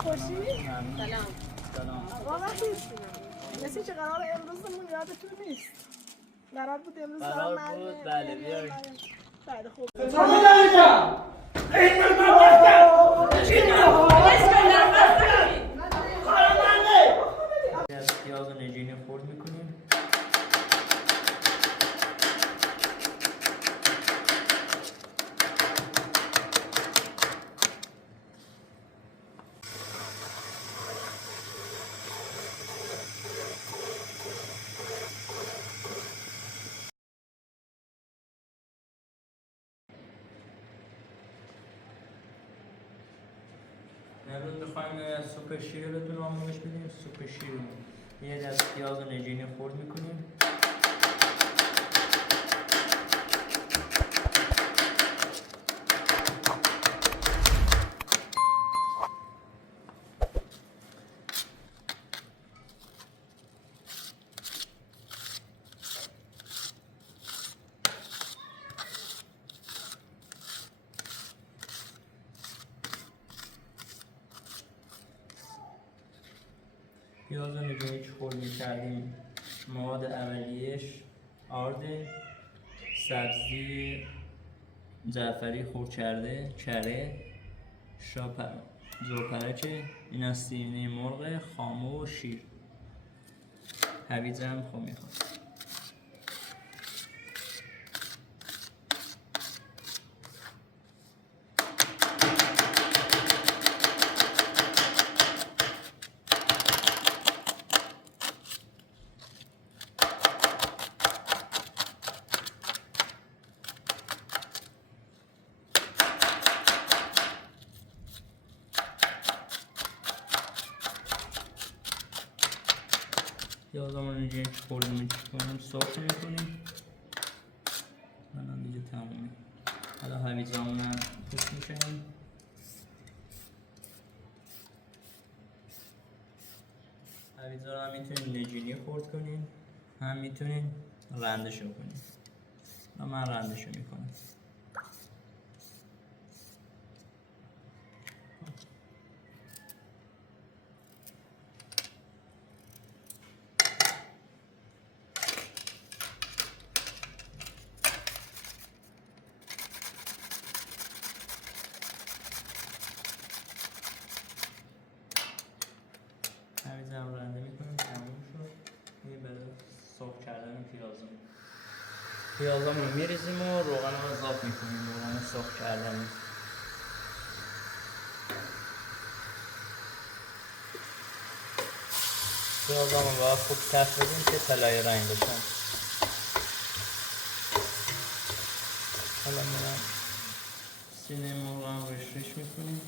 خوشی؟ سلام. آقا وقتی مثل که قرار امروزمون یادتون نیست. قرار بود امروز قرار بود بله بیاریم. بله خوب. پیاز و نجینی خورد میکنیم. امروز میخوایم سوپ شیر رو بهتون آموزش بدیم. سوپ شیر رو یه دست پیاز و نجینی خورد میکنیم. پیاز و نجینی که خورد میکردیم مواد اولیه‌اش آرد، سبزی جعفری خورد کرده، کره، زوپرک، این از سینه مرغ، خامه و شیر. هویج هم خوب میخواد. پیازمون رو اینجا خورد میکنیم، سرخ میکنیم. الان دیگه تمومه. حالا هویجامون هم خوش میشن. هویجا رو هم میتونیم نجینی خورد کنیم، هم میتونیم رندشو کنیم. من رندشو میکنم. هویجم رنده میکنیم، تموم شد. یه برای سرخ کردن پیازمون رو میریزیم و روغن رو اضافه میکنیم. روغن سرخ کردن پیازمون باید خوب تفت بدیم که طلایی رنگ بشن. حالا میرم سینه مرغ هم ریش میکنیم.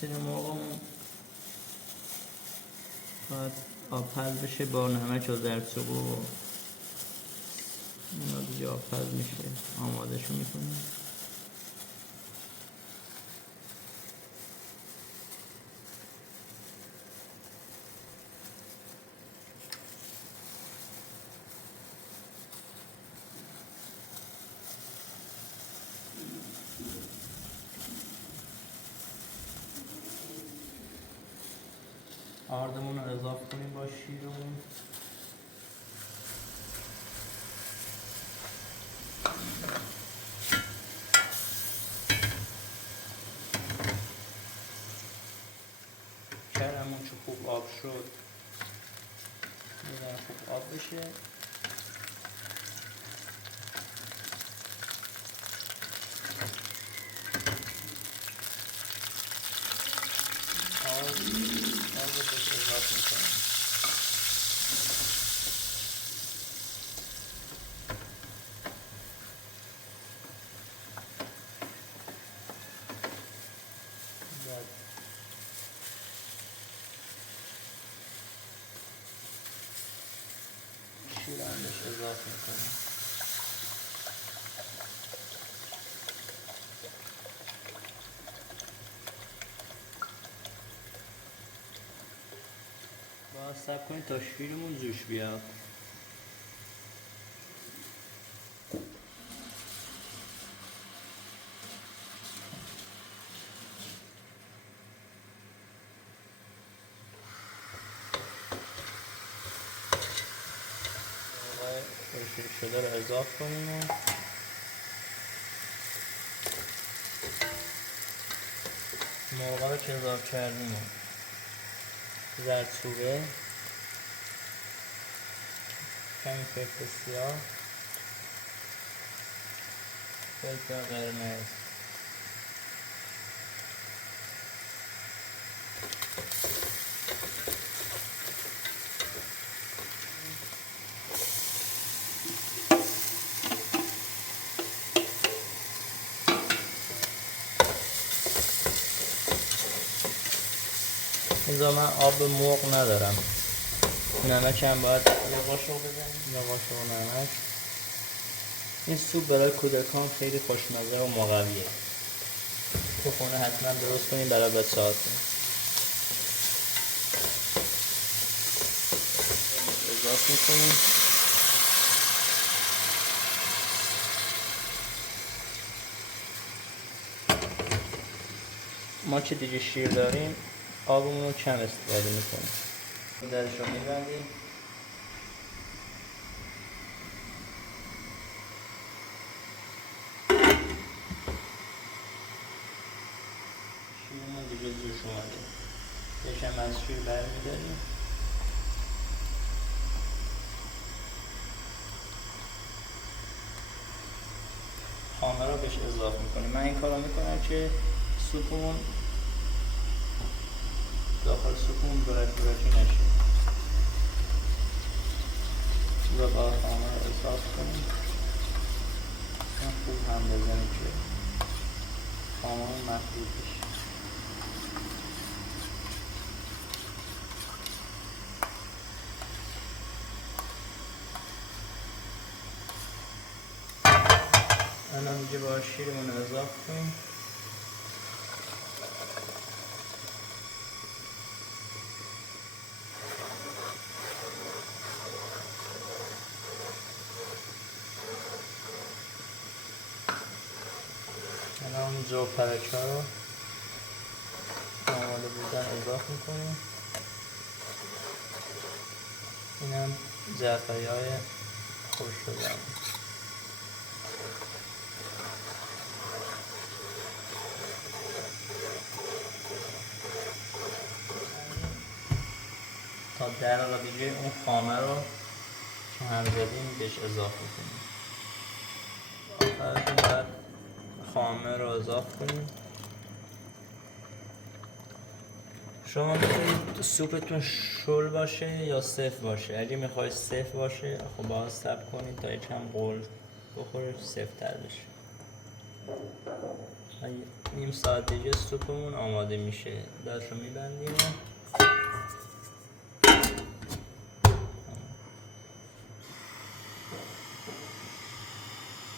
سینه مرغمون باید آبپز بشه با نمک و زردچوبه و اینا دیگه آبپز میشه. آماده شو میکنیم. آردمون رو اضافه کنیم با شیرمون. کرمون چون خوب آب شد میدن خوب آب بشه. آب رو بهش اضافه میکنیم. شیر هم بهش اضافه میکنیم. باید صبر کنید تا شیرمون جوش بیاد. شیر شده رو اضافه کنیم و مرغ رو که اضافه کردیم و زردچوبه، کمی فلفل سیاه، فلفل قرمز، اینجا من آب مرغ ندارم. نمک هم باید یه قاشق بزنیم، یه قاشق نمک. این سوپ برای کودکان خیلی خوشمزه و مقویه. تو خونه حتما درست کنیم برای بچه‌هاتون. اضافه می‌کنیم. ما که دیگه شیر داریم آبمون رو کم استفاده می‌کنیم. درش رو می‌بندیم. شیرمون دیگه جوش اومده. یکم از شیر برمی‌داریم. خامه رو بهش اضافه می‌کنیم. من این کارو می‌کنم که سوپمون داخل سوپمون برکی نشه. و با خامه رو اضافه کنیم. خوب هم بزنیم که خامه رو مخلوط بشه. الان دیگه با شیرمون رو اضافه کنیم. الان جو پرچ ها رو آماده بودن اضافه میکنیم. این هم جعفری های خوش شدن. تا 10 دقیقه دیگه اون خامه رو که هم زدیم بهش اضافه کنیم. آخرش باید خامه رو اضافه کنیم. شما میتونید سوپتون شل باشه یا صفر باشه. اگه میخوای صفر باشه خب باید صبر کنید تا یکم قول بخوره صفر تر بشه. نیم ساعت دیگه سوپمون آماده میشه. دستشو میبندیم.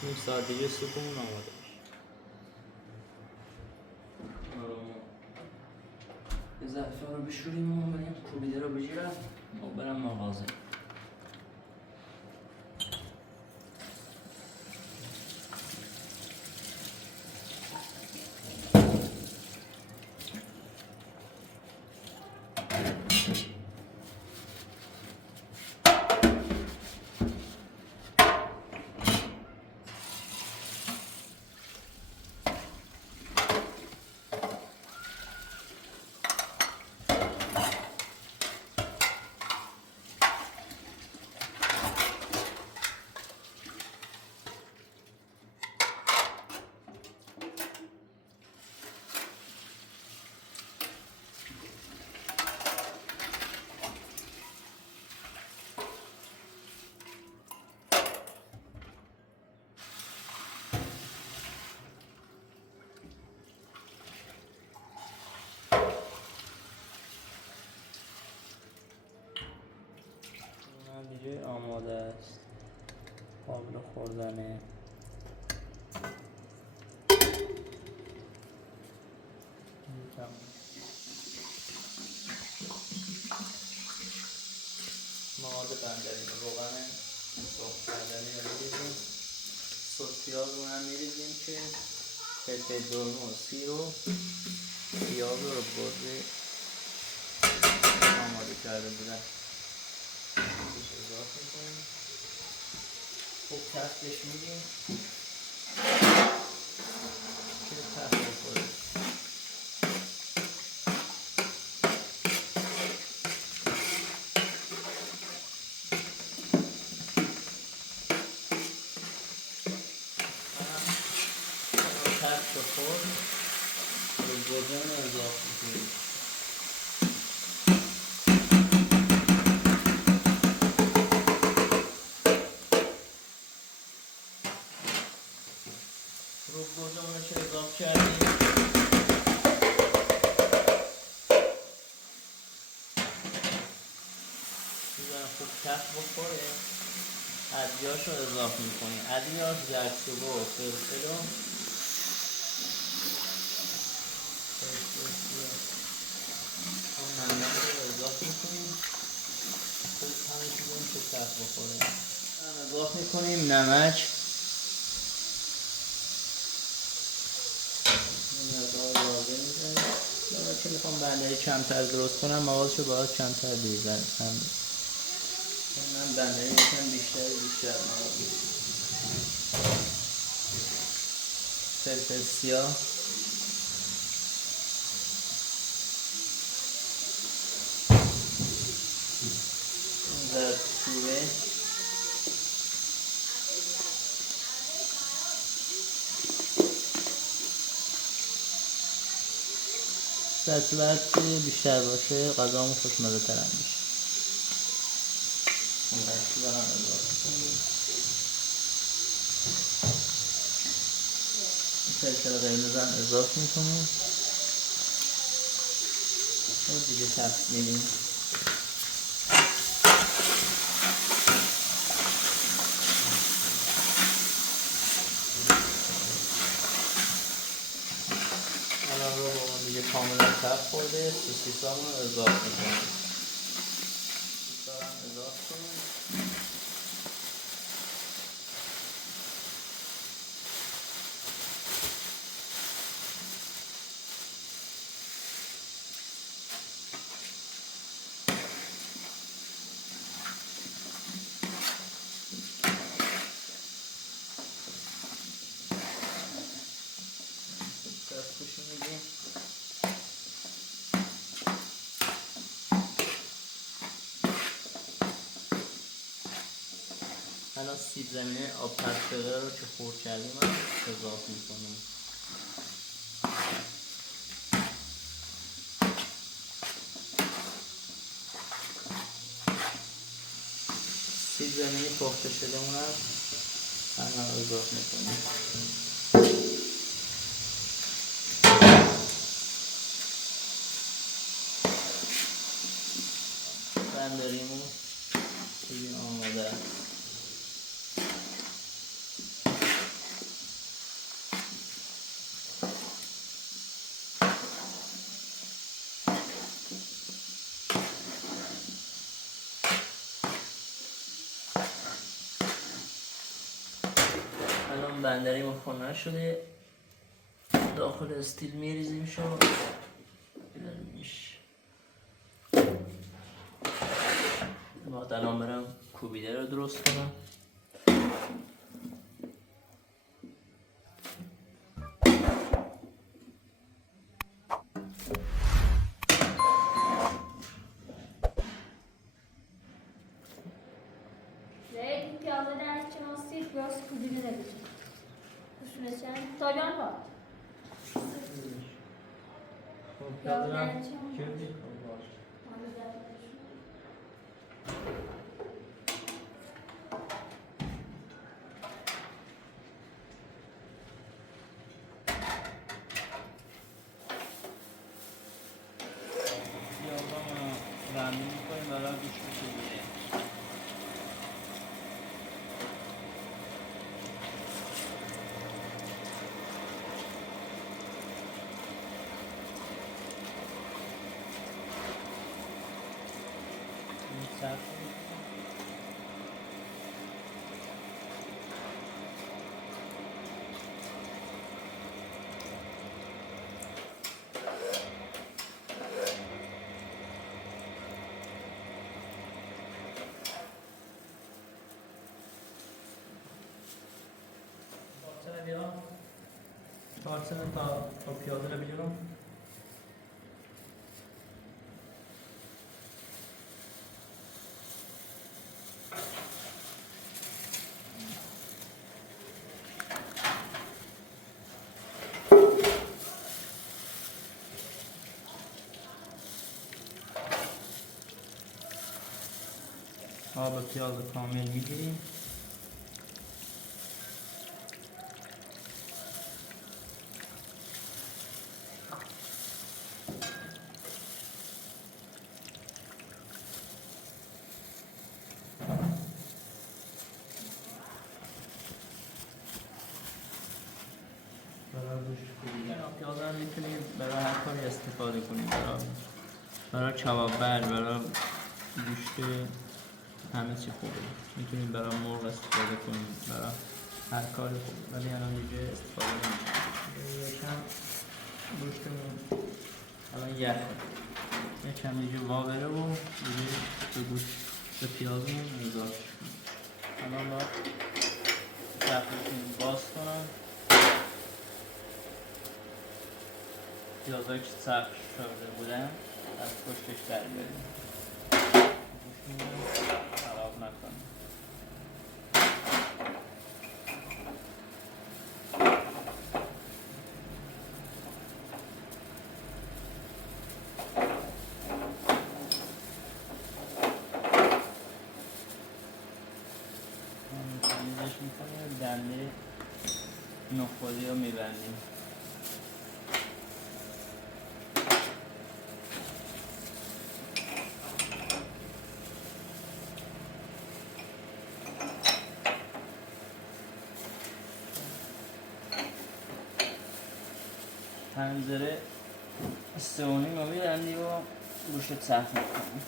نیم ساعت دیگه سوپمون آماده میشه. یه ظرفا رو بشوریم و بریم کوبیده رو بگیرم و برم مغازه. دیگه آماده است. قابل خوردنه. مواد بندری روغن سرخ کردنی رو می‌ریزیم. سس پیاز رو هم می‌ریزیم که فلفل دلمه و سیر و پیاز رو برده آماده کرده بودن. اضافه می‌کنیم. خوب تفتش میدیم که تفت بخوره. تفت بخور رو گذن رو اضافه میکنیم. رو گذن رو که اضافه کردیم میزنم خوب تفت بخوره. ادویه‌اش رو اضافه میکنیم. ادویه‌اش زردچوبه و فلفل و نمک رو اضافه میکنیم. خوب همه چیزون که تفت بخوره. اضافه میکنیم نمک. که میخوام بندری کمتر درست کنم موادشو باید کمتر بریزم. من بندری میکنم بیشتر مواد. فلفل سیاه، زردچوبه، زردچوبه بیشتر باشه غذامون خوشمزه تر میشه. زردچوبه هم اضافه کنیم. فلفل قرمز هم اضافه میکنیم و دیگه تفت میدیم. الان رو با دیگه کاملا تفت خورده. سوسیسامون رو اضافه میکنیم. سوسیسا هم اضافه کنیم. تفتش میدیم. الان سیب زمینه آب پز شده رو که خرد کردیم رو اضافه میکنیم. سیب زمینی پخته شده اونم الان اضافه میکنیم. بنداریمون دیگه آماده است. الان بنداریمون خنک شده. داخل استیل میریزیم شو ما الان برم کوبیده رو درست کنم. این پیازه در چناسی پیاز کوبیده نمیشه. خوشونه چند تایان ها. پیازه در چناسی. رنده میکنیم برای گوش بگیره. بیارم 4 سنت تا پیازه رو بیارم. آب پیاز کامل میگیریم. پیاز هم میتونیم برای هر کاری استفاده کنیم، برای کباب‌بر، برای گوشت همه چی خوبه. میتونیم برای مرغ استفاده کنیم، برای هر کاری خوبه، ولی الان دیگه استفاده نمی‌کنیم. یکم گوشتمون الان یخه، یکم دیگه وا بره و دیگه به گوشت به پیازمون اضافه کنیم. الان باید تقریبا باز کنم پیازایی که سرخ شده بودن از پشتش در بیاریم، گوشتمون خراب نکنیم. تمیزش میکنیم، دنده نخودی رو میبندیم. پنجره 3.5 رو میبندیم و گوشت سرخ میکنیم.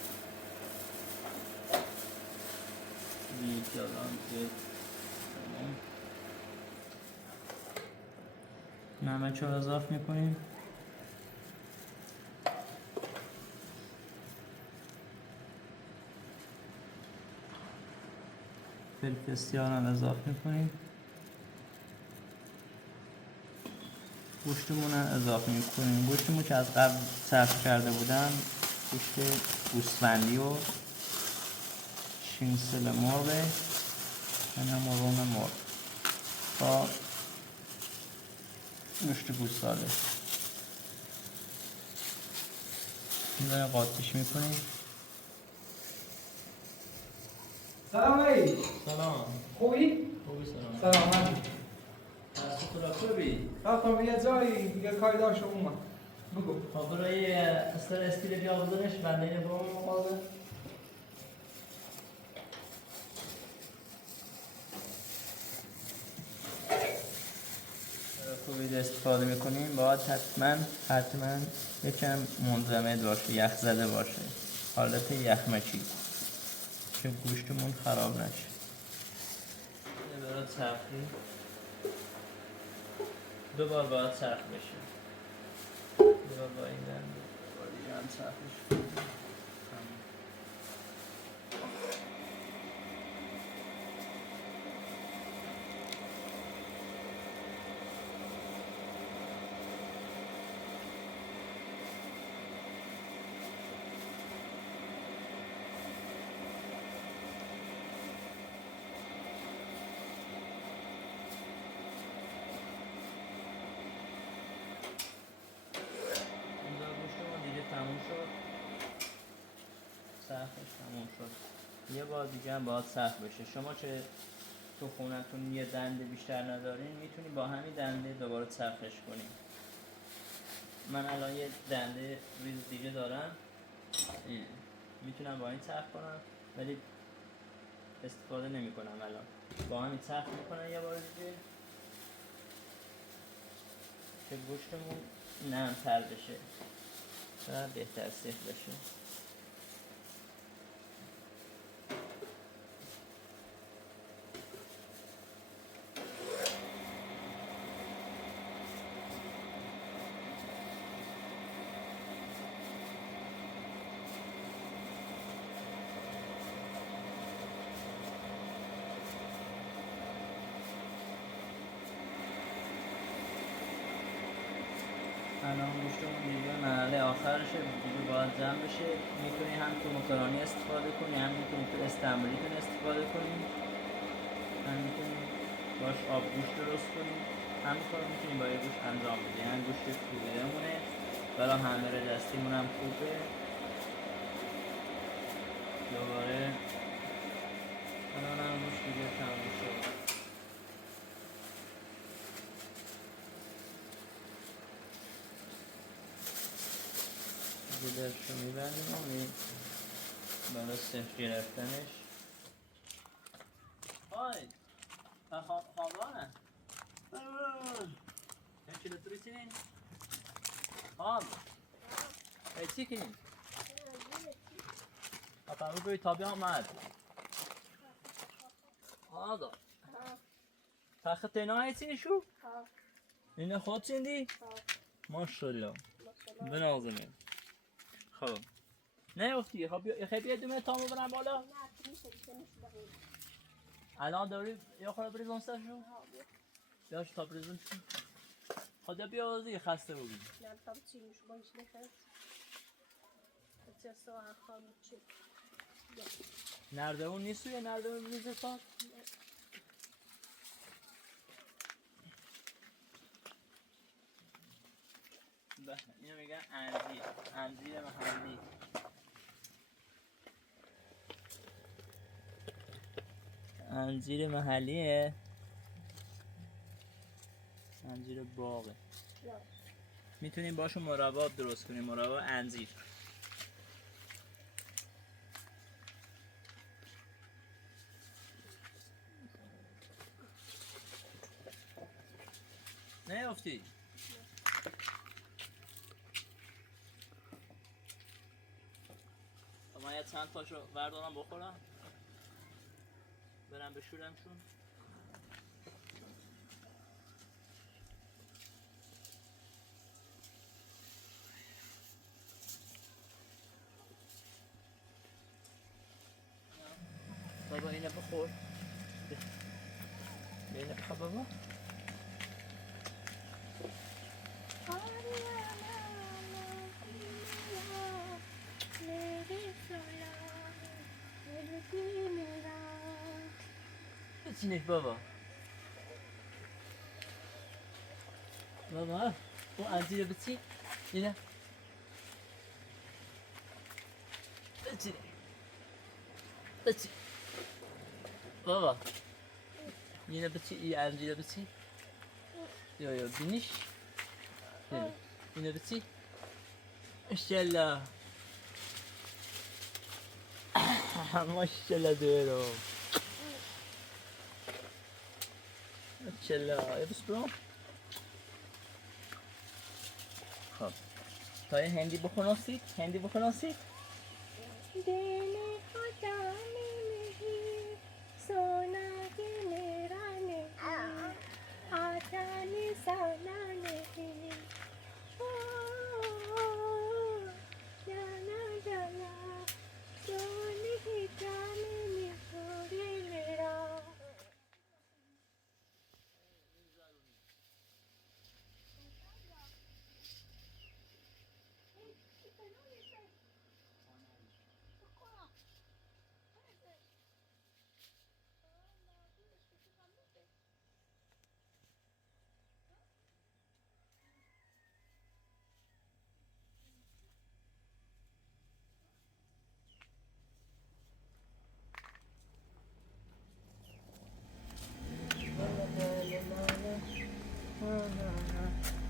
یکی آدم زیاد نمک رو اضافه میکنیم. فلفل هم اضافه میکنیم. گوشتمون رو اضافه میکنیم. گوشتمون که از قبل سرخ کرده بودم گوشت گوسفندی و شینسل مرغه، این هم روم مرغ با گوشت گوساله. این رو قاطیش میکنیم. سلام علیکم. سلام. خوبی؟ خوبی سلام. سلام علیکم. تو خوبی؟ رفتم یه جایی دیگه کاری داشتم اومد. بگو. خب برای استیل جا بزنش بنده اینه برام مقابل. کوبید استفاده میکنیم باید حتما یکم منجمد باشه، یخ زده باشه، حالت یخمچی که گوشتمون خراب نشه. برای سرخی 2 بار باید سرخ بشه، 2 بار با این دنده، 2 بار دیگه هم سرخ بشه. سرخش تموم شد. یه بار دیگه هم باید سرخ بشه. شما که تو خونتون یه دنده بیشتر ندارین میتونی با همین دنده دوباره سرخش کنی. من الان یه دنده ریز دیگه دارم، میتونم با این سرخ کنم ولی استفاده نمی کنم. الان با همین سرخ میکنم یه بار دیگه که گوشتمون نرم‌تر بشه و بهتر سیخ بشه. الان گوشتمون دیگه مرحله آخرشه، دیگه باید جمع بشه. میتونی هم تو مکرونی استفاده کنی، هم میتونی تو استنبولیتون استفاده کنی، هم میتونی باش آب گوشت درست کنی. همین کار رو میتونی با یه گوشت انجام بدی. هم گوشت کوبیده‌مونه، برای همه دستیمون هم خوبه. دوباره الان هم گوشت دیگه تموم شد. دیگه درشو میبندیم و برای صفر گرفتنش. های خوابانه چی لطوری چینین؟ خواب ای چی کنین؟ اپا رو بری تابی آمد آقا تخت اینا های چینی شو؟ اینه خود چیندی؟ ماشالله بنازمین. خب نه افتی خب یه دومه تامو برم بالا؟ الان داری یا خورا بریزون سر شو؟ بیاش تا بریزون شو؟ خدا بیا وزی خسته بودی. نه تام چیش باش نخست. چه سوال خواهم چی؟ نرده اون نیستو یا نرده اون بریزه سار؟ بله اینو میگن انزیر، انزیر محلی. انزیر محلیه، انزیر باغه. میتونیم باشو مربا درست کنیم، مربا انزیر. نه افتی من یه چند تاشو بردارم بخورم برم بشورمشون. بابا اینه بخور، اینه بخور بابا. بچینش بابا. بابا اون انزیر بچین اینه بچین بچین بابا اینه بچین این انزیر بچین یا بینیش اینه بچین ماشالله ماشالله دیرم ماشالله یه بس برام. خب تا یه هندی بخوناسید، هندی بخوناسید. دینے خدا میں نہیں سونا کے میرا نہیں آتا نسانا نہیں جانا جانا سونے کی جانے میں چھوڑے میرا.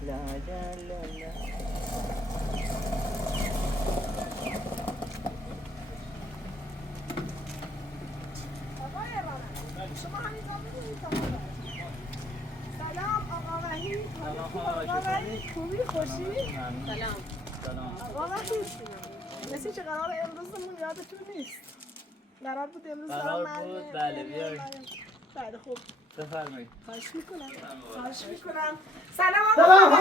لا لا لا لا. آقای راننده شما همین زمانی سلام آقا وحید. آقا وحید خوبی خوشی؟ سلام. آقا وحید مثل چه قرار امروزمون یادتون نیست؟ قرار بود امروز قرار بود بله بیاریم. بله خوب بفرمایید. خواهش میکنم. سلام آقا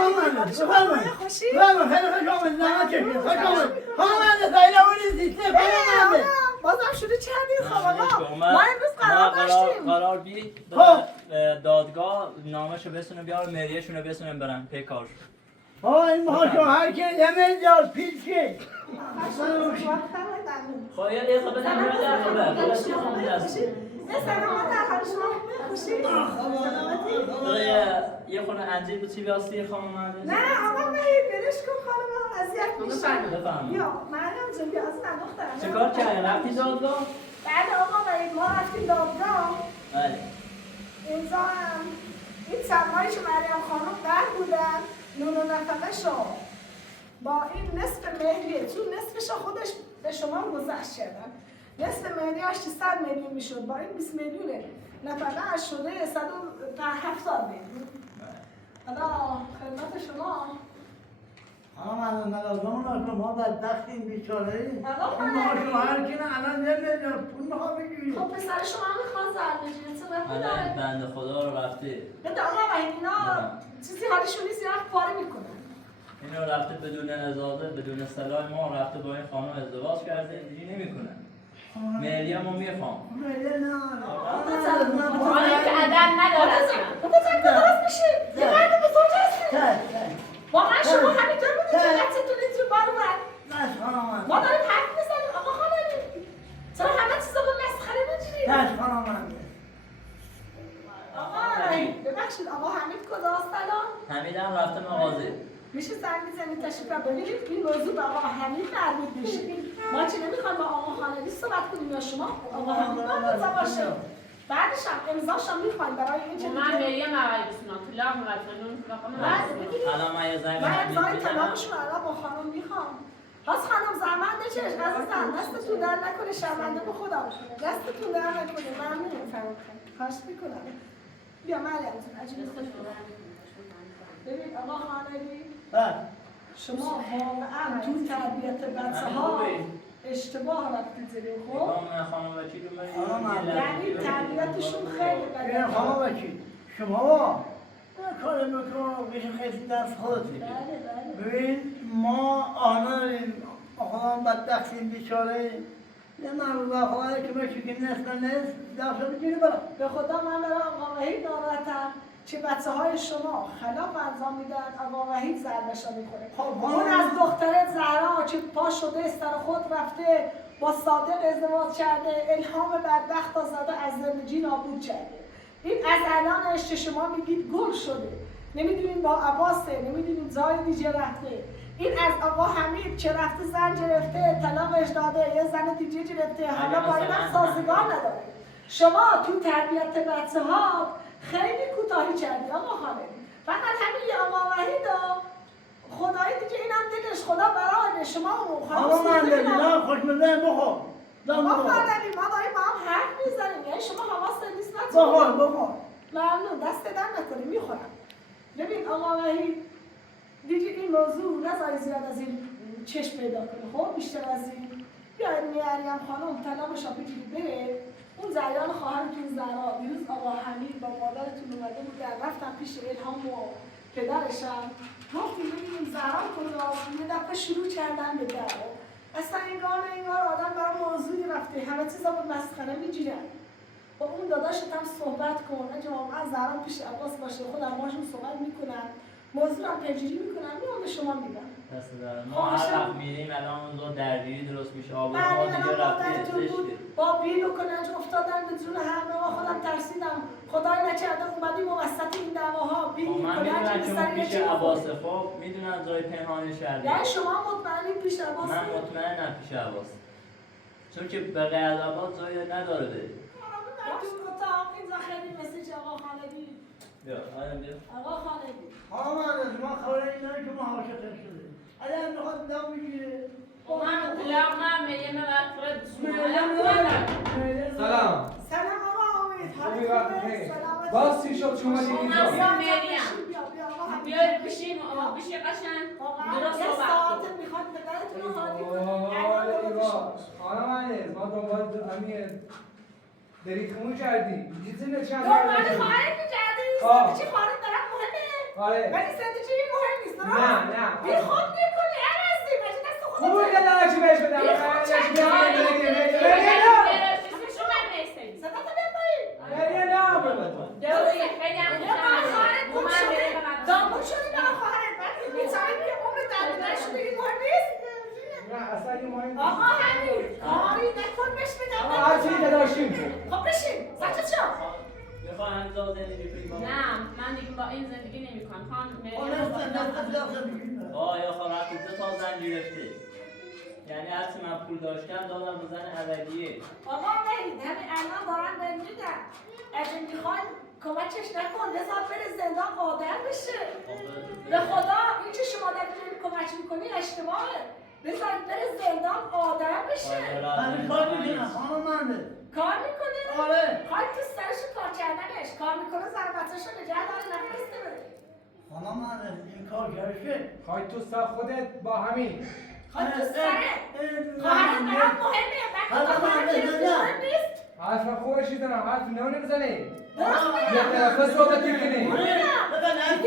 بفرمایید. خوشی؟ بفرمایید. خیلی خوش آمدید. نه چشم. خوش آمدید. آمده سایلمونی زیسته. آمده. بازم شده چندین خواب آقا. ما امروز قرار داشتیم. قرار دادگاه نامشو بسونم بیار مریهشونو بسونم برن پی کار. این ما شوهر که یه جال پیچ که خواهی یه خبر نمیده در خبر خلاصی خواهی دست یه خونه انجیر بود چی بیاستی خواهم آمده؟ نه آقا مهید برش کن خانم اذیت میشه بفهم یا مریم جون بیا از من دخترم چه کار کردی؟ رفتی دادگاه؟ بله آقا مهید ما رفتیم دادگاه بله اینجا هم این سرمایش مریم خانم در بودن نون و نفقه شو با این نصف مهریه چون نصفش خودش به شما گذشت کردن نصف مهریه‌اش 100 میلیون میشد با این 20 میلیونه نفقه اش شده 170 میلیون حالا خدمت شما من نلازم ما بدبختیم بیچاره این آقا ما شوهر که نه الان یه جال پول میخواه بگیریم خب پسر شما میخوان زر بگیرن چه رفتی الان داره؟ بنده خدا رو رفته بده آقا وحید اینا چیزی حالیشون نیست یه وقت پاره میکنن اینو رفته بدون اجازه بدون صلاح ما رفته با این خانم ازدواج کرده اینجوری نمیکنه مهریه‌مو میخوام میگه نه حالا که ادب نداره بابا زن درست میشه یه مرد بزرگ هستی واقعا شما همینطور بودی که دستتون اینجور بار اومد ما داریم حرف میزنیم آقا خانمی چرا همه چیزا با مسخره میگیری آقا وحید ببخشید آقا حمید کجاست الان حمید هم رفته مغازه میشه زنگ بزنید تشریف ببینید این موضوع به آقا حمید مربوط میشه ما چه نمیخوایم با آقا خانمی صحبت کنیم یا شما آقا حمید مربوط باشه بعدش هم امضاش هم میخوایم برای این چه من مریم اولی بسنم طلاق مقدمون بعد ببینید الان من یه زنگ به من حمید امضای میزنم طلاقشون الان با خانم میخوام پس خانم زحمت نکش عزیزم دستتون در نکنه شرمنده به خدا دستتون در نکنه ممنونم فرمودم خواهش میکنم بیا مریم جون عجیب ببین آقا خانمی شما واقعا تو تربیت بچه ها اشتباه رفتید زیر خب خانم وکیل یعنی تربیتشون خیلی بده خانم وکیل شما کار میکنم بشه خیلی دست خودتی ببین ما آنها داریم آقا بدبختیم بیچاره یه مرد خواهی که بشه که نصف دست بگیری برم به خدا من برای آقا وحید ناراحتم که بچه های شما خلاف انجام میدن آقا وحید ضربشا میکنه اون از دخترت زهرا که پا شده سر خود رفته با صادق ازدواج کرده الهام بدبخت زده از زندگی نابود کرده این از الانش که شما میگید گل شده نمیدونین با عباسه نمیدونین جای دیگه رفته این از آقا حمید که رفته زن گرفته طلاقش داده یه زن دیگه گرفته حالا با این هم سازگار نداره شما تو تربیت بچه ها خیلی کوتاهی کردی آقا خانم فقط همین یه آقا وحید خدای دیگه اینم دلش خدا برای شما و آقا من دلیلا خوشمزه بخور آقا خانمی ما داریم با هم حرف میزنیم یعنی شما حواست نیست بخور ممنون دست در نکنی میخورم ببین آقا وحید دیگه این موضوع نذاری زیاد از این چشم پیدا کنه خب بیشتر از این بیاید مریم خانم طلاقش رو بگیرید بره اون جریان خواهرتون زهرا دیروز آقا حمید با مادرتون اومده بودن رفتن پیش الهام و پدرشم گفتیم ببینیم زهرا کجاست یه دفعه شروع کردن به در اصلا انگار آدم برای موضوعی رفته همه چیزا با مسخره میگیرن با اون داداشت هم صحبت کن اگه واقعا زهرا پیش عباس باشه خودم باشون صحبت میکنن موضوع هم پیگیری میکنن میام به شما میگم دست دارم ما هر وقت میریم الان اونجا درگیری درست میشه آب ما دیگه رفته با بیل و کنج افتادن به جون همه و خودم ترسیدم خدای نکرده اومدیم وسط این دعواها بیل من کنج میدونم به سر که پیش یکی عباس خب میدونم جای پنهانی شدی یعنی شما مطمئنین پیش عباس من مطمئنم پیش عباس چون که به غیر عباس جایی نداره بری اینجا خیلی مسیج آقا خالدی بیا بیا آقا خالدی آقا من از ما خبری نداره که ما عاشق شده اگر میخواد دام بگیره من طلاق من مریم وقت سلام سلام آقا امید خوبی حالت وقت خوبه بخیر. سلامت باز چی شد شما دیگه مریم بیا آقا حمید. بیاید بشین بشین قشنگ واقعا درست یه صحبت ساعت کن میخواد به درتون رو حالی خانم علیز ما دنبال همین دریختمون کردیم چیزی نشان دنبال خواهرت می‌کردی؟ زندگی خواهرت برات مهمه؟ آره ولی زندگی مهم نیست درست؟ نه بی خود میکنی عوضی بچه دست خودت خوبه که داره چی بهش بدم صدا تو بیا پایین خیلی هم یه من خواهرت گم شده دامون شدی برای خواهرت بعد این بیچاره همین آقا همین کاری نکن بهش بدم هر چی که داشتیم بود. خب بشین ساکت شو میخوای همزاد زندگی کنی با نه من دیگه با این زندگی نمی‌کنم. خانم یا خواهر دو تا زن گرفته. یعنی هرچی من پول داشتم دادم به زن اولیه. آقا برید همین الان دارن بهم میگن اگه میخواین کمکش نکن بذار بره زندان قادر بشه به خدا این که شما دارید کمک میکنی اشتباهه بذارید بره زندان قادر بشه من کار میکنم خانم منده کار میکنه؟ آره خواهی تو سرشو کار کردنش کار میکنه ضربتشو نگه داره نفرسته بره خانم منده این کار کرده خواهی تو سر خودت با همین خواهی تو سرت خواهرت برام مهمه وقتی خواهرت مهم نیست حرف خوبشی دارم حرف نو نمیزنی درست یه میگم طرفه صحبت کنی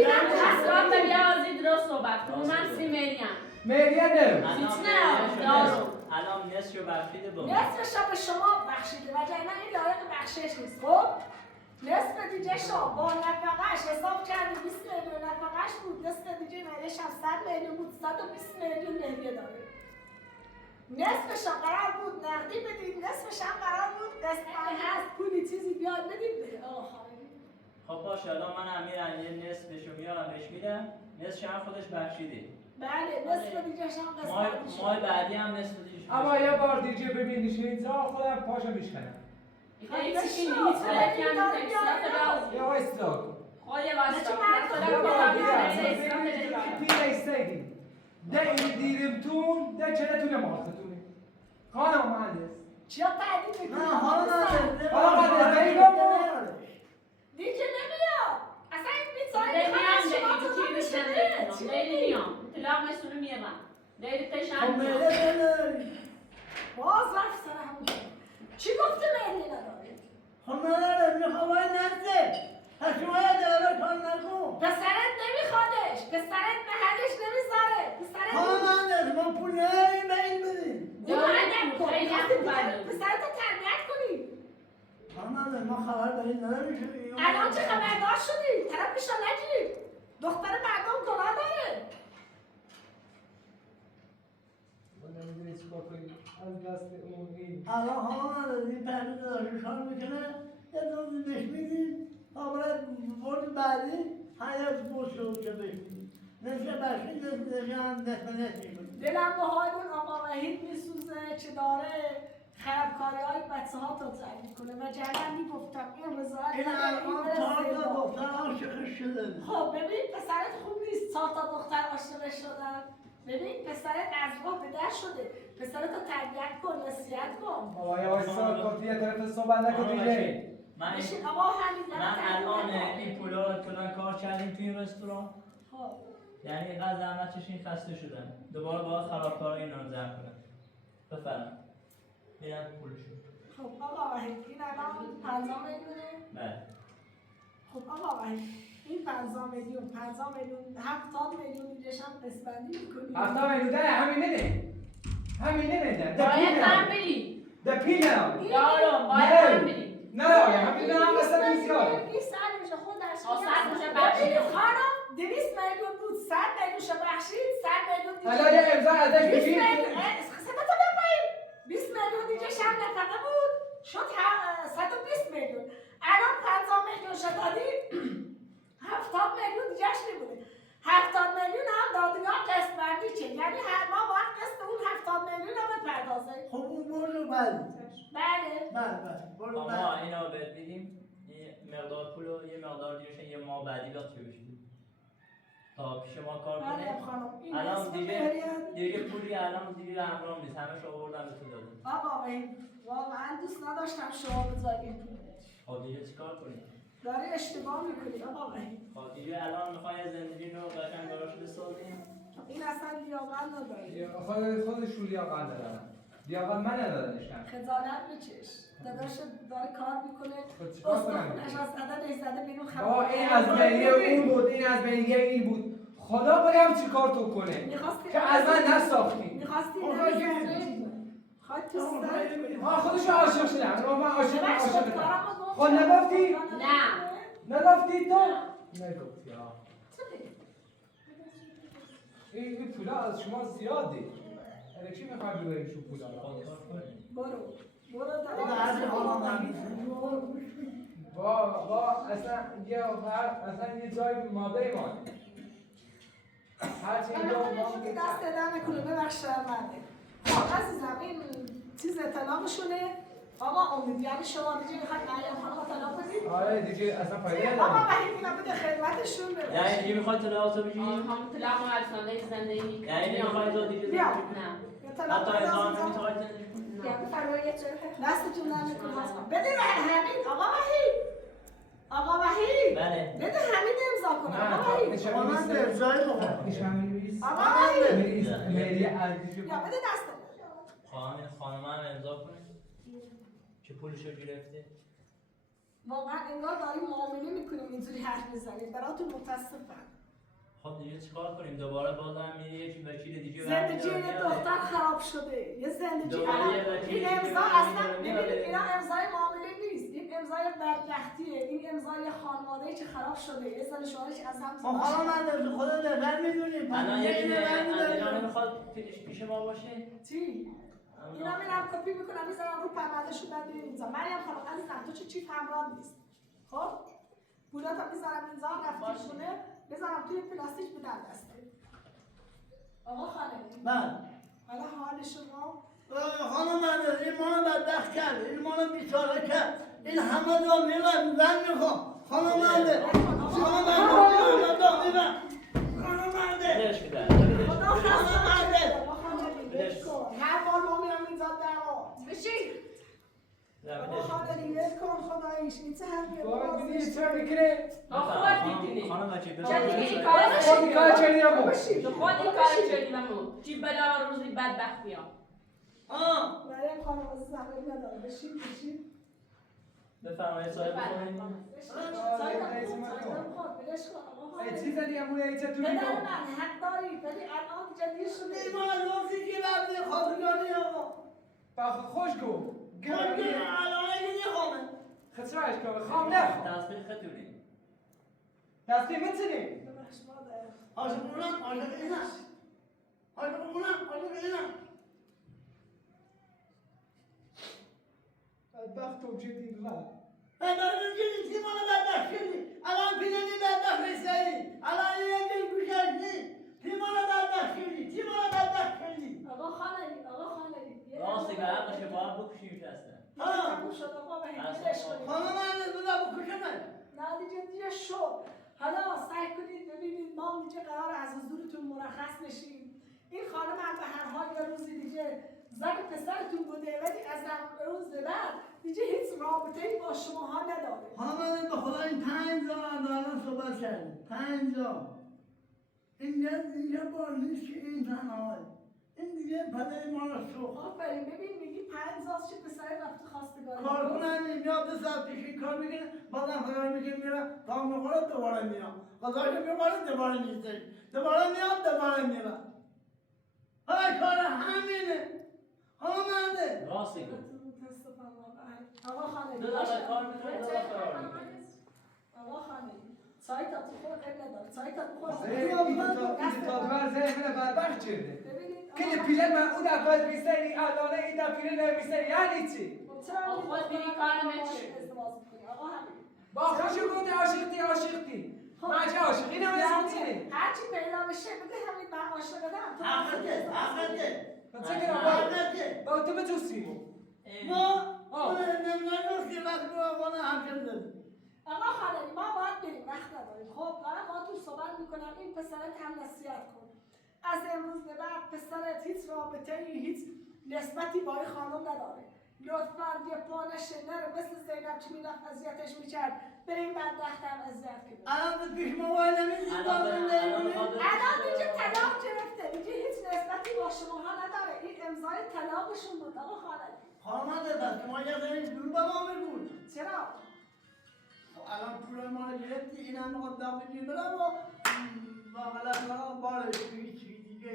اصلا بیازی درست صحبت کن. من 30 میلیون. میلیون نه الان نصفشو بخشیده با نصفش به شما بخشیده وگرنه این لایق بخشش نیست خب نصف دیگه شو با نفقهش حساب کردی 20 میلیون نفقهش بود نصف دیگه مهریش هم 100 میلیون بود 120 میلیون مهریه داره نصفش هم قرار بود نقدی بدید نصفش هم قرار بود قسمت هست پولی چیزی بیاد بدید بده آقا خانمی خب باشه الان من امیرم یه نصفشو میارم بهش میدم نصفش هم خودش بخشیده بله نصف دیگه هم قسمت ماه بعدی هم نصف دیگه اما یه بار دیگه ببینیش اینجا خودم پاشو میشکنم یه وایستا پیره ایستایدی ده این دیرمتون ده چلتون مالختونه خانم مهندس چیا تعدید میکنی؟ نه خانم منده آقا مهندس دیگه دیگه نمیاد اصلا این بیتایی شما تو میشه لیلی میام. طلاق مسئول میارم. لیلی تشم خب میام. باز رفت سر همون چی گفته مهریه نداره؟ خب نداره میخوام نزده پس شما یه داره کار نکن پسرت نمیخوادش پسرت محلش نمیذاره پسرت خانم منده ما پول نداریم به این بدیم خیلی هم خوبه. پسرت رو تربیت کنی خانم منده ما خبر داریم نداریم الان چه خبردار شدی؟ طرفشو نگیری دختر مردم گناه داره نمیدونی چی با کنی از دست اون این الان خانم منده این پرده داره کار میکنه یه دوزی بهش میدیم تا برای برد بعدی حیات بود شد که بهش میدیم نشه بخشی نشه هم نشه کنیم دلم به حال اون آقا وحید میسوزه که داره خرابکاری های بچه ها تا زنگ میکنه و جرم میگفتم این رضایت این الان چهار تا دختر عاشق شده خب ببین پسرت خوب نیست 4 تا دختر عاشق شدن ببین پسرت از راه به در شده پسرت رو تربیت کن نصیحت کن بابا یه وایستا گفتی یه طرف صحبت نکن دیگه بشین آقا همین من الان این پولا رو کلان کار کردیم توی این رستوران خب یعنی اینقدر زحمت چشین خسته شدم دوباره باید خرابکارای اینا رو زرم کنم بفرم میرم پولشون خب آقا وحید این الان 50 میلیونه بله خب آقا وحید این 50 میلیون 50 میلیون 70 میلیون دیگه هم قسمتی میکنی 70 میلیون ده همین نده همین نده باید هم بریم. ده پیلم یارو باید هم بریم. نه همین نه هم قسم زیاده این سر میشه خودش 100 میشه بخشید. خانم 200 میلیون بود 100 میلیون شو بخشید 100 میلیون دیگه حالا یه امضا ازش 20 بگیر میلیون صداتو بپاییم 20 میلیون دیگه شب نفقه بود شد 120 میلیون الان 50 میلیون شد دادی 70 میلیون دیگهش میبوده 70 میلیون هم دادگاه قسط بندی چه یعنی هر ماه باید قسط اون 70 میلیون رو بپردازه خب اون برو بله بله بله برو ما بله اینا بهت میدیم یه مقدار پول و یه مقدار دیگه یه ماه بعدی لات بشید تا پیش ما کار بله کنه خانم این الان اسم دیگه مهریه پولی الان دیگه همراه نیست همه شو آوردم به تو دادم آقا واقعا دوست نداشتم شما بذارید خب دیگه چیکار کنیم داری اشتباه میکنی آقا وحید خب دیگه الان میخوای زندگی رو قشنگ براش بسازیم این اصلا لیاقت نداره خود شولیا قند دارم لیاقت من ندادنشم خجالت بکش داداش داره کار میکنه خب چیکار کنم استخونش از عدد زده بیرون بابا این از بینیه اون بود این از بینیه این بود خدا بریم چی کار تو کنه میخواستی که از من نساختی میخواستی خواهد تو خودشو عاشق شدم من عاشق شدم خود نگفتی؟ نه. نگفتی تو؟ نگفتی این پولا از شما زیاده برای چی میخوای ببری شکلات؟ برو دیگه هرچی حالا من با اصلا یه جای ماده ایمان هرچی اینجا ما که دست در نکنه ببخش شرمنده. خب عزیزم این چیز طلاقشونه. آقا امید یعنی شما دیگه میخواید مریم خانم طلاق بدید؟ آره دیگه اصلا فایده آقا نداره وحید اینا بده خدمتشون بده. یعنی دیگه میخواد طلاق بگیری؟ هم طلاق و افسانه زندگی. یعنی میخواد تو دیگه بیا. نه. یه طلاق حتی بده ازام عزیزم. نمیخواد زندگی کنی؟ یا بفرمایید چرا دستتون در نکنه هستم. بده حمید. آقا وحید. آقا وحید. بله. بده حمید امضا کنه. نه آقا وحید. تا آقا من ارزایی بخورم نشم می‌نویس آقا وحید. میری ارزش یا بده دستم. خانم هم امضا کنه که پولشو گرفته. واقعا انگار داریم معامله میکنیم اینجوری حرف میزنیم. براتون متاسفم. خب دیگه چیکار کنیم؟ دوباره بازم میری یک وکیل دیگه زندگی این دختر خراب شده. یه زندگی دوباره یه وکیل این دیگه امضا برمی‌داره، اصلا میاره. ببینید اینا امضای معامله نیست. این امضای بدبختیه. این امضای خانواده‌ای که خراب شده. یه زن شوهرش از هم ما حالا من خدا در میدونیم الان یکی دیگه نمیخواد پیش ما باشه. چی؟ اینا میرم کپی میکنم میذارم رو پرونده شدن بریم اینجا. مریم خانم عزیزم تو چی همراه نیست. خب؟ پولاتو میذارم اینجا رفتی خونه بذارم توی پلاستیک بدن دسته. آقا خانمی. بله. حالا حال شما؟ خانم من این مانو بدبخت کرد، این مانو بیچاره کرد، این همه دا میرن زن میخوام. خانم مرده خانم مرده بلش بده. خدا خسته مرده آقا خانمی بش کن. هر بار ما میرم اینجا دعوا. بشین. آقا خانمی بش کن خداییش این چه حرفیه؟ باید میدونی چرا میکنه؟ خودت می‌دونی. خانم وکیل چه بذار دیگه این بذار. کار خودی کار چنی نبود تو خود این کار کردی ممنون. چی بلا روزی بدبختی ها. مریم خانم عزیزم اب نداره بشین بفرمایید صاحب کنید. چی زدی امونه ایچه تو پدر بیرون من حق داری ولی الان جدیر شده این مانو روزی که رفته خواستگاری آقا با خوش گو گرگه الان اینی خامه خسرهش کن خام نخوام تصویر خطوری. دستی میتونی ببخش مادر عاشقونم عاشق اینم عاشق اینم بدبخت و جدید را بدبخت شدی چی مانو بدبخت شدی الان پیدنی بدبخت شدی الان یه دل گوشش نیست چی مانو بدبخت شدی چی مانو بدبخت شدی آقا خانمی راست دیگه حقشه باید بکشیم کسته. تموم شد آقا بهش کنید خانم من زودا بکشمه نه دیگه دیگه شد حالا سعی کنید ببینید ما دیگه قرار از حضورتون مرخص بشیم این خانم هم به هر حال یه روزی دیگه زن پسرتون بوده ولی از روز بعد دیگه هیچ رابطه‌ای با شماها نداره خانم من به خدا این 5 الان صحبت کردیم 5 اینجا بار نیست که این تنهایی این دیگه پدر ما رو سوخت آفرین ببین میگی 5 چه پسر رفته خواستگاری کارکنن اینجا 2 ساعت پیش کار میکنه بازم فرار میکنه میره تا میخوره دوباره میاد غذاش میخوره دوباره نیستش دوباره میاد دوباره میره های کار همینه همینه راست دیگه. متاسفم واقعا آقا خانمی دو دقیقه کار میکنه دو دقیقه فرار میکنه. آقا خانمی سایتا تو خود اب نداره سایتا تو خود این دادور ذهن بدبخت شده ببینید که پیله من اون اول بیستنی الانه این دا پیله نمیستنی یعنی چی؟ چرا خود بیری کار نمیشه. ازدواج می‌کنی آقا همین با خوشو گفته عاشقتی من چه عاشقی نمیستنی هرچی پیدا بشه بده همین من عاشقتم حقته چه کنم با تو بجوسی ما نمیدونیم وقت رو آقا همچنین داریم آقا خانمی ما باید بریم وقت نداریم خب دارم با تو صحبت میکنم این پسرت هم نصیحت کن از امروز به بعد پسرت هیچ رابطه‌ای هیچ نسبتی با این خانم نداره لطفاً یه پانش نره مثل زینب که میرفت اذیتش میکرد بریم بدبخت هم اذیت کنیم الان پیش موبایل نمیدید الان دیگه طلاق گرفته دیگه هیچ نسبتی با شماها نداره این امضای طلاقشون بود آقا خانمی خانم دست ما یه داریم دور با ما میگون چرا؟ الان پول ما رو گرفتی این هم میخواد داخل بگیر برم و غلط ما بارش هیچی دیگه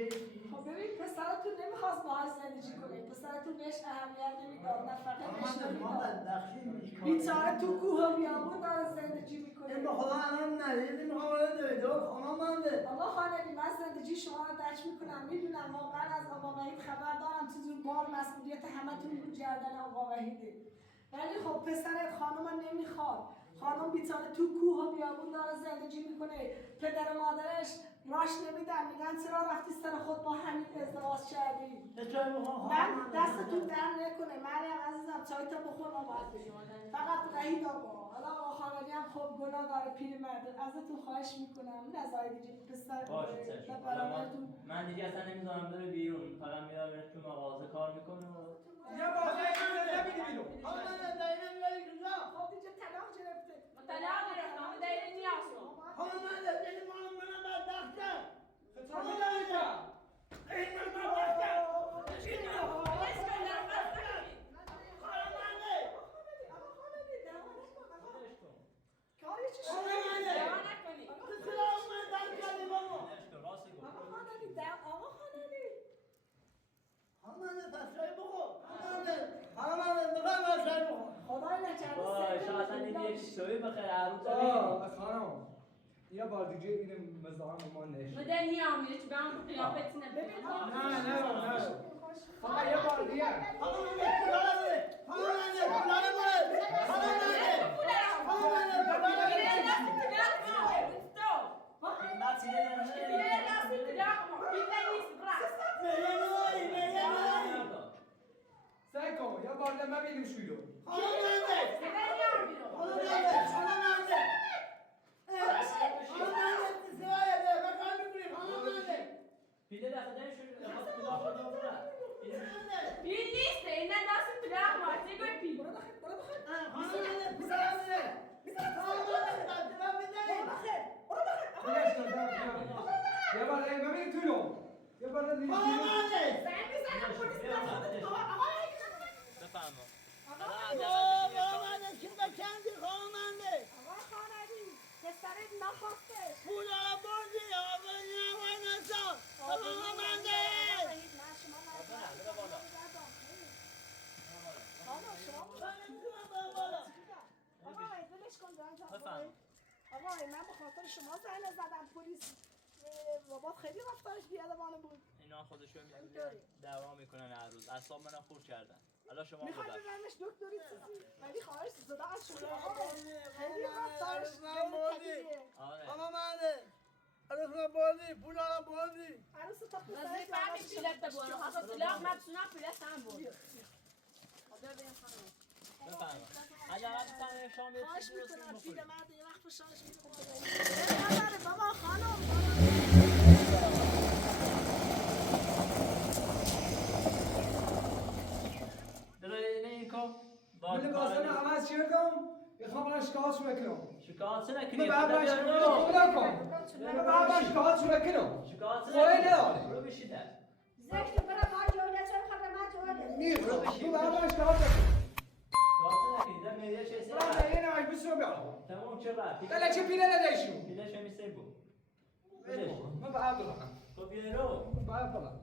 خب ببین پسرتون نمیخواست باهاش زندگی کنه، پسرتون بهش اهمیت نمیداد، نفقه بهش نمیداد. بیچاره تو کوه و بیابون داره زندگی میکنه. این به خدا الان ندید، این خواهد دویدار خانم منده. آقا خانمی من زندگی شما رو درک میکنم، میدونم واقعا از آقا وحید خبر دارم چجور بار مسئولیت همتون رو گردن آقا وحیده. ولی خب پسرت خانم نمیخواد، خانم بیچاره تو کوه و بیابون داره زندگی میکنه، پدر و مادرش راش نمیدن، میگن چرا رفتی سر خود با همین ازدواج کردی؟ من دستتون در نکنه، مریم عزیزم چای تا بخور ما باید بریم. فقط وحید آقا، حالا آقا خانمی هم خب گناه داره پیرمرد، ازتون خواهش میکنم نزایید پسر باشه چشم. حالا من دیگه اصلا نمیذارم بره بیرون، فقط میرم تو مغازه کار میکنه و یا بازه من نمیدی بیرون. خب دیگه طلاق گرفته. طلاق گرفتم دلیل نیاز کاری چی شده؟ آقا خدای نکرده باشه اصلا یه چیزی بخیر عروس خانم یا بار دیگه این مزاحم ما نشه. مدل نیامیره که به هم قیافتی نبینید. نه فقط یه بار دیگه. سکو یا بار دیگه ببینیم شویو. پیله دفتر شروع خواست پیل نیست این دست طلاق مارتی گوی پیل یه بار دیگه ببینیم تویو. یه بار دیگه بفرما آقا خانمی پسرت نخواسته. آقای من به خاطر شما زنگ زدم پلیس بابات خیلی رفتارش بیادبانه بود. اینا خودشون دعوا میکنن هر روز، اعصاب منو خورد کردن. حالا شما میخوای ببر ببرمش دکتری چیزی ولی خواهش زده از شما آقای خیلی رفتارش طبیعیه. عروس تا نزدیک به همین پیلت بگوانو خواست طلاق مبسونا پیلت هم بود بفرما حداقل بفرما شام یه خواهش چیزی رو میکنم بخوریم. پیر مرد یه وقت فشارش میکنه بابا خانم درای این کن من لباسم عوض کردم میخوام برای شکایت بکنم. شکایت نکنی من بابا شکایت بکنم. شکایت خواهی نداره. برو بشیده زشت برای ما جوله چون خواهد ما جوله نیست تو بابا شکایت بکن. شکایت نکنی در میریه چه سه برای این نماش بسرو بیارم. تمام چه رفت دلش پیله نداشتم. پیلش همیشه بود من بابا خب بیارو بابا